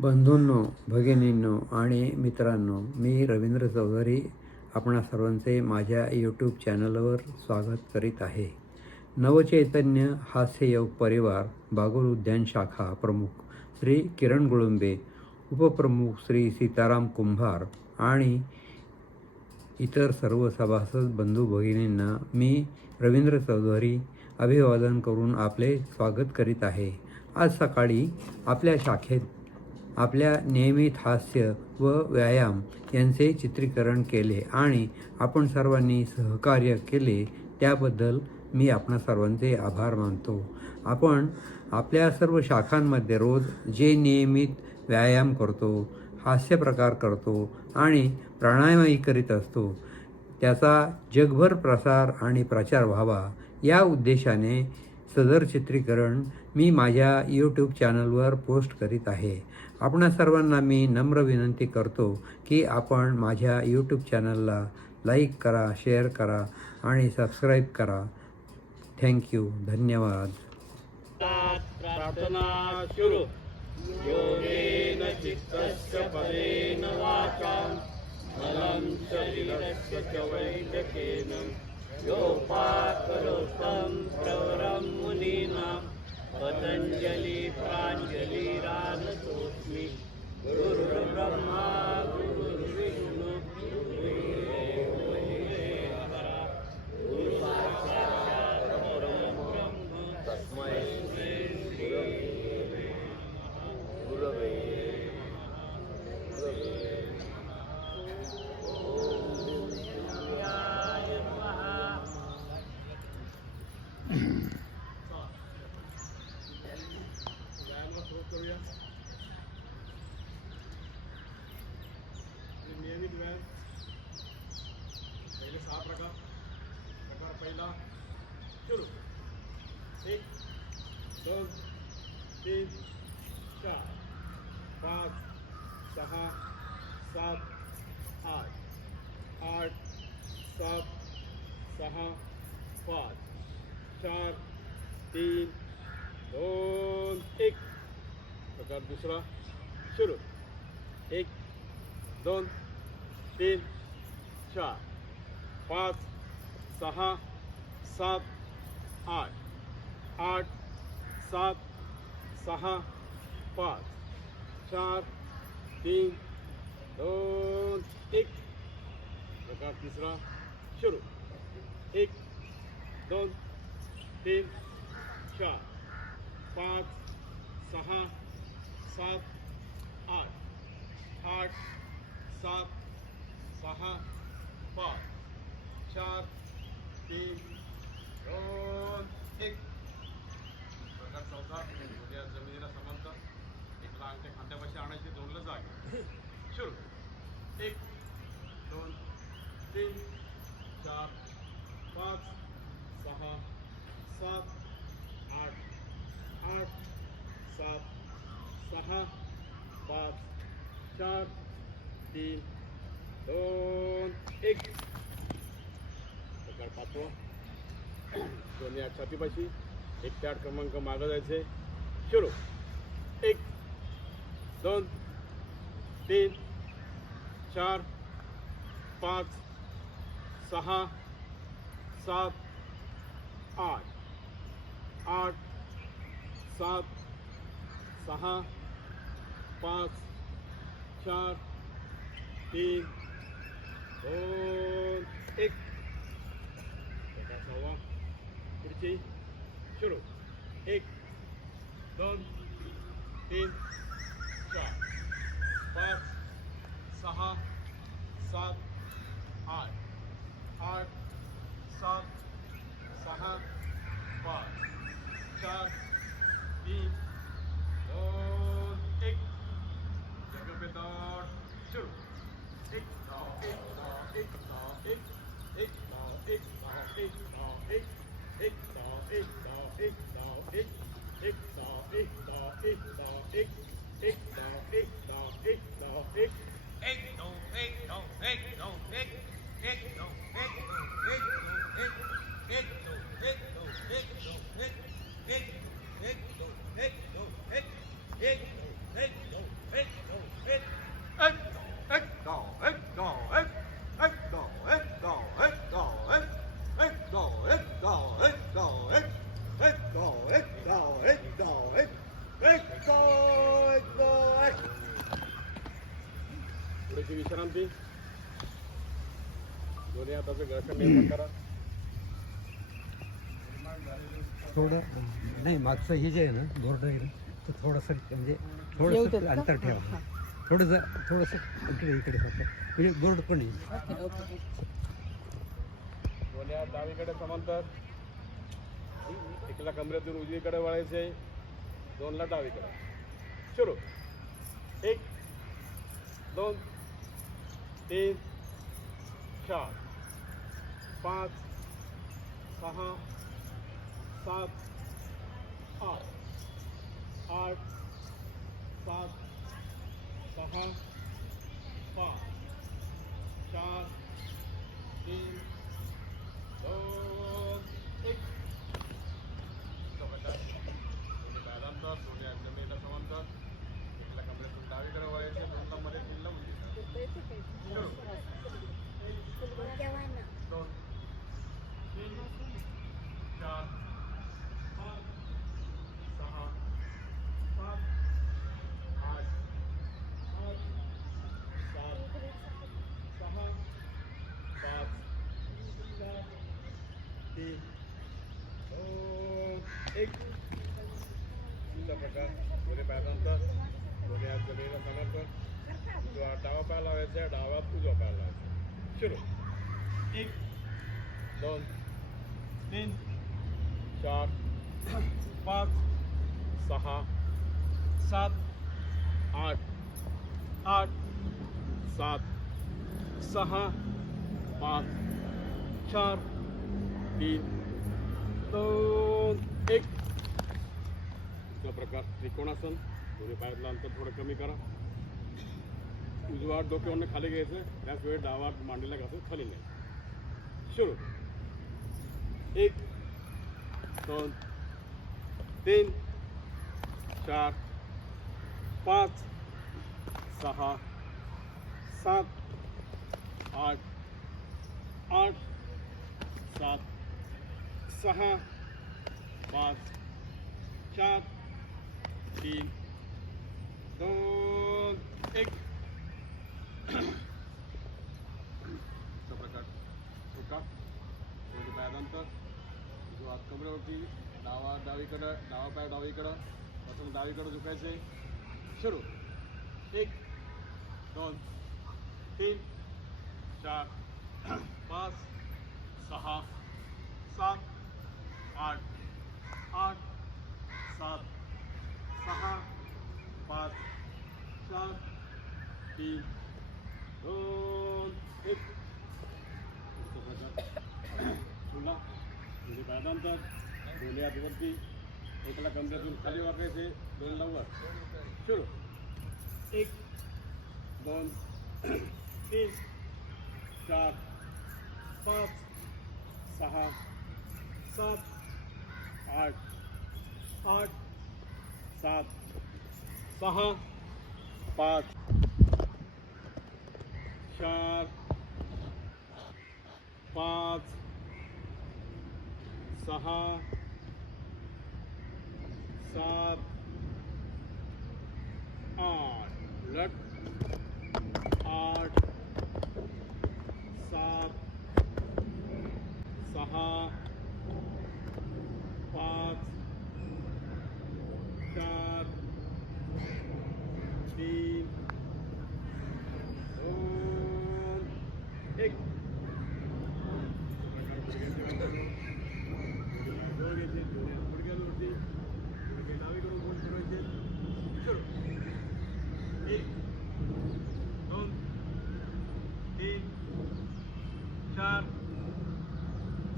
बंधूंनो, भगिनींनो आणि मित्रांनो, मी रवींद्र चौधरी आपणा सर्वांचे माझ्या यूट्यूब चॅनलवर स्वागत करीत आहे. नवचैतन्य हास्ययोग परिवार बागुल उद्यान शाखा प्रमुख श्री किरण गुळुंबे, उपप्रमुख श्री सीताराम कुंभार आणि इतर सर्व सभासद बंधू भगिनींना मी रवींद्र चौधरी अभिवादन करून आपले स्वागत करीत आहे. आज सकाळी आपल्या शाखेत आपल्या नियमित हास्य व व्यायाम यांचे चित्रीकरण केले आणि आपण सर्वांनी सहकार्य केले त्याबद्दल मी आपणा सर्वांचे आभार मानतो. आपण आपल्या सर्व शाखांमध्ये रोज जे नियमित व्यायाम करतो, हास्य प्रकार करतो आणि प्राणायामही करीत असतो त्याचा जगभर प्रसार आणि प्रचार व्हावा या उद्देशाने सदर चित्रीकरण मी माझ्या यूट्यूब चॅनलवर पोस्ट करीत आहे. आपणा सर्वांना मी नम्र विनंती करतो की आपण माझ्या यूट्यूब चॅनलला लाईक करा, शेअर करा आणि सबस्क्राईब करा. थँक्यू. धन्यवाद. प्रार्थना शुरू. योगेन चित्तस्य पदेन वाचां मलं शरीरस्य च वैद्यकेन योपाकरोत्तं प्रवरं मुनीनां पतञ्जलि प्राञ्जलिरानतोऽस्मि. गुरुर्ब्रह्मा गुरुर्विष्णु गुरुर्देवो महेश्वरः. गुरु साक्षात् परब्रह्म तस्मै श्री गुरवे नियमित व्यायाम. पहिले 6 प्रकार. पहिला सुरू. 1 2 3 4 5 6 7 8 8 7 6 5 4 3 2 1. प्रकार दुसरा सुरू. 1 2 3 4 5 6 7 8 8 7 6 5 4 3 2 1. प्रकार तिसरा सुरू. 1 2 3 4 5 6 7 8 8 7 6 5 4 3 2 1. प्रकार चौथा. उद्या जमिनीला समांतर एकला अंगठे खांद्यापाशी आणायचे, दोनला जागे. सुरू. 1 2 3 4 5 6 7 8 8 7 6 5 4 3 2 1. प्रकार पाचवा. दोन्ही आठ छातीपाशी, एक ते 8 क्रमांक मागं जायचे. सुरू. 1 2 3 4 5 6 7 8 8 7 6 5 4 3 2 1. प्रकार सहावा. पुढची. सुरू. 1 2 3 4 5 6 7 8 8 7 6 5 4 3 2 1. जगपेताट. सुरू. 1 1 1 1 1 1 1 1 1 एक विनंती. दोन्ही हाताचं घर्षण निर्माण करा. थोडं नाही मागचं हे जे आहे ना बोर्ड आहे ना तर थोडंसं म्हणजे येऊ देत थोडंसं का? अंतर ठेवा. हां, थोडंसं इकडे फक्त म्हणजे बोर्ड पण येईल. ओके. दोन्ही हात डावीकडे समांतर. एकला कमरेतून उजवीकडे वळायचे, दोनला डावीकडे. सुरू. 1 2 3 4 5 6 7 8 8 7 6 5 4 3 2 1. त्यानंतर दोन्ही जमिनीला समांतर. एकला कमरेतून डावीकडे वळायचे, दोनला मध्ये, तीनला उजवीकडे. सुरू. 2 3 4 5 6 7 8 8 7 6 5 4 3 2 1. तुमचा प्रकार दोन्ही पायानंतर दोन्ही हात जमिनीला समांतर. उजवा हात डावा पाय लावायचा, डावा हात उजवा पाय लावायचा. सुरू. 1 2 3 4 5 6 7 8 8 7 6 5 4 3 2 1. दुसरा प्रकार त्रिकोणासन. दोन्ही पायातलं अंतर थोडं कमी करा. उजवा हात डोक्यावरनं खाली घ्यायचं, त्याच वेळी डावा हात मांडीला घासून खाली नाही. सुरू. 1 2 3 4 5 6 7 8 8 7 6 5 4 3 2 1. अशा प्रकार एका दोन्ही पायानंतर जो हात कमरेवरती, डावीकडं, डावा पाय डावीकडं, प्रथम डावीकडं झुकायचे. सुरू. 1 2 3 4 5 6 7 8 8 7 6 5 4 3 2 1. पुन्हा म्हणजे पायानंतर दोन्ही हात वरती, एकला कमरेतून खाली वाकायचे, दोनला वर. सुरू. 1 2 3 4 5 6 7 8 8 7 6 5 4 5 6 7 8. उलट. 8 7 6 5 4 3 2 1. गुडघ्यांवरती गुडघे डावीकडून गोल फिरवायचे. सुरू. 1 2 3 4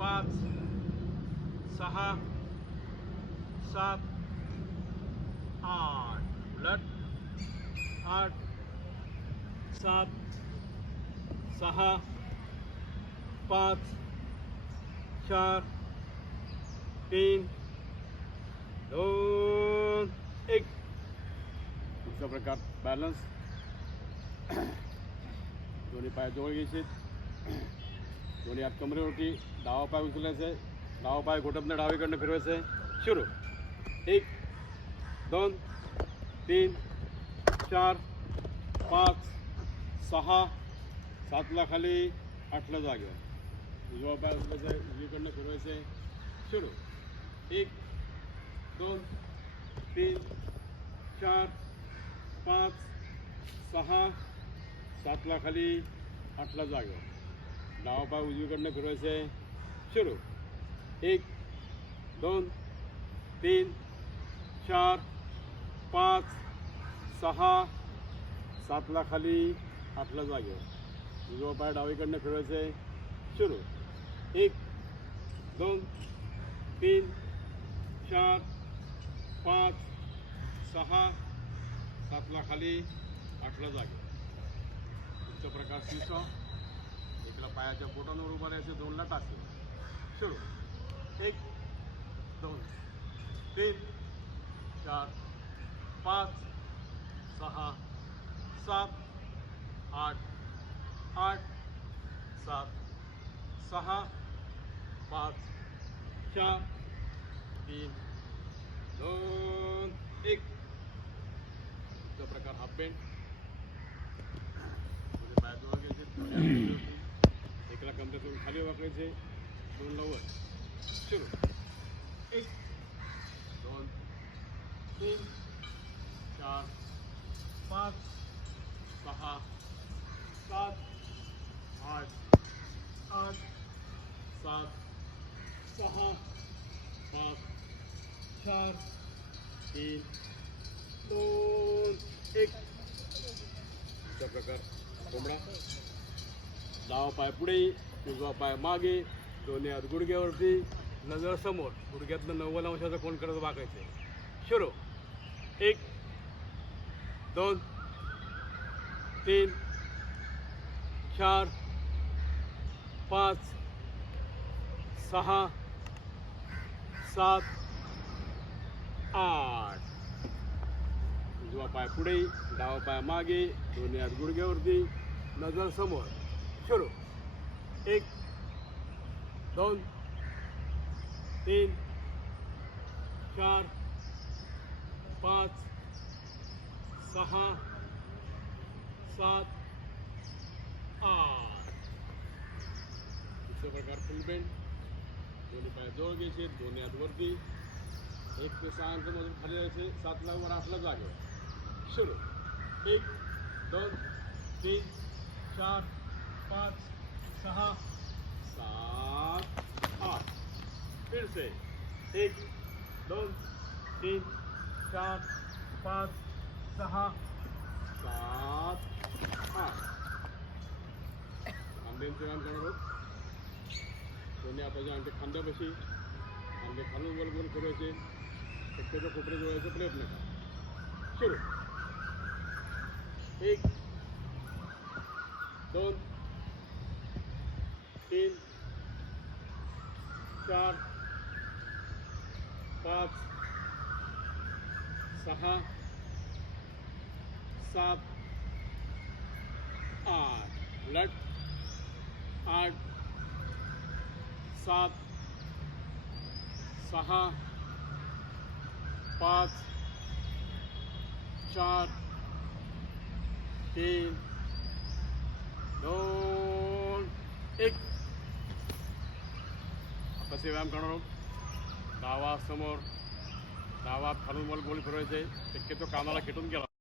5 6 7 8. उलट. 8 7 6 5 4 3 2 1. पुढचा प्रकार बॅलन्स. दोन्ही पाय जवळ घ्यायचे, दोन्ही हात कमरेवरती, डावा पाय उचलायचे, डावा पाय घोटपनं डावीकडनं फिरवायचे. सुरू. 1 2 3 4 5 6 7ला खाली 8ला जागेवर उजवा पाय उचलायचा आहे उजवीकडनं फिरवायचं आहे सुरू 1 2 3 4 5 6 7ला खाली 8ला जागेवर डावा पाय उजवीकडनं फिरवायचं आहे सुरू 1 2 3 4 5 6 7ला खाली 8ला जागेवर उजवा पाय डावीकडनं फिरवायचं आहे सुरू 1 2 3 4 5 6 7ला खाली 8ला जागेवर पुढचा प्रकार सीसॉ एकला पायाच्या बोटांवर उभा राहायचं 2ला टाकतो सुरू 1 2 3 4 5 6 7 8 8 7 6 5 4 3 2 1 चा प्रकार हाफ बेंड म्हणजे पाय जवळ घ्यायचे एकला कमरेतून खाली वाकायचे 2ला वर सुरू 1 2 3 4 5 6 7 8 8 7 6 5 4 3 2 1 चा प्रकार कोंबडा डावा पाय पुढे उजवा पाय मागे दोन्ही हात गुडघ्यावरती नजर समोर गुडघ्यातलं 90 अंशाचा कोण करत वाकायचे सुरू 1 2 3 4 5 6 7 8 उजवा पाय पुढे डावा पाय मागे दोन्ही हात गुडघ्यावरती नजर समोर सुरू 1 2 3 4 5 6 7 8 दुसरा प्रकार फुल बेंड दोन्ही पाय जवळ घ्यायचे दोन्ही हात वरती 1 ते 6 अंतमधून खाली जायचे 7ला वर 8ला जागेवर सुरू 1 2 3 4 5 6 7 8 फिर से 1 2 3 4 5 6 7 8 खांद्यांचे व्यायाम करणार आहोत दोन्ही हाताचे अंगठे खांद्यापाशी खांदे खालून वर वर फिरवायचे शक्यतो कोपरे जोडायचा प्रयत्न करा सुरू 1 2 3 4 5 6 7 8 उलट 8 7 6 5 4 3 2 1 कसे व्यायाम करणार आहोत डावा समोर डावा खालून वर गोल फिरवायचे शक्यतो कानाला खेटून गेला